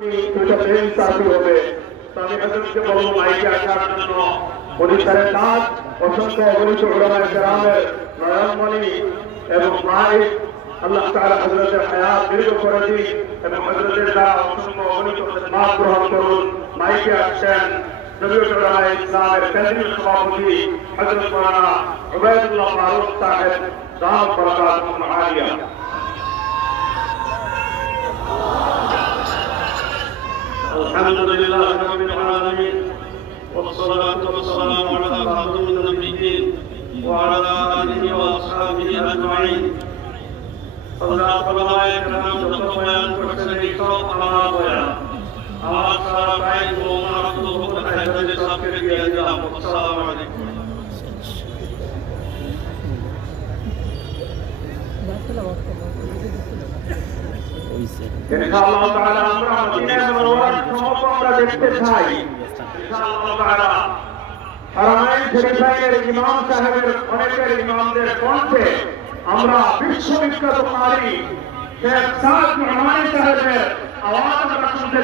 হবে আমি হযরতকে বলবো মাইকে আসার জন্য পরিচারের কাজ অসংখ্য অগণিত উলামায়ে কেরামের নয়নমণি এবং মাইক আল্লাহ তাআলা হযরতের হায়াত দীর্ঘ করে দিন এবং হযরতের দ্বারা অসংখ্য অগণিত খিদমত গ্রহণ করুন। মাইকে আসছেন জমিয়তুল উলামায়ে ইসলামের কেন্দ্রীয় সভাপতি হযরত মাওলানা উবাইদুল্লাহ ফারুক সাহেব দামাত বরকাতুহুল আলিয়া। الحمد لله رب العالمين والصلاة والسلام على خاتم النبيين وعلى آله وأصحابه أجمعين. الله علماء کرام যত বয়ান করছেন এই সব আমার বয়ান আমার সারা টাইম ওমর আব্দুল হক হায়দারি সাহেবকে দিয়ে দিলাম। আসসালামু আলাইকুম। ইনশাআল্লাহ তাআলা আমরা মদিনা মুনাওয়ারার সমস্ত আমরা দেখতে চাই। ইনশাআল্লাহ তাআলা হারামাইন শরীফাইনের ইমাম সাহেবের অনেকের ইমামদের কণ্ঠে আমরা বিশ্ববিখ্যাত কারি শেখ সাদ নুরমানী সাহেবের আওয়াজ আমরা শুনতে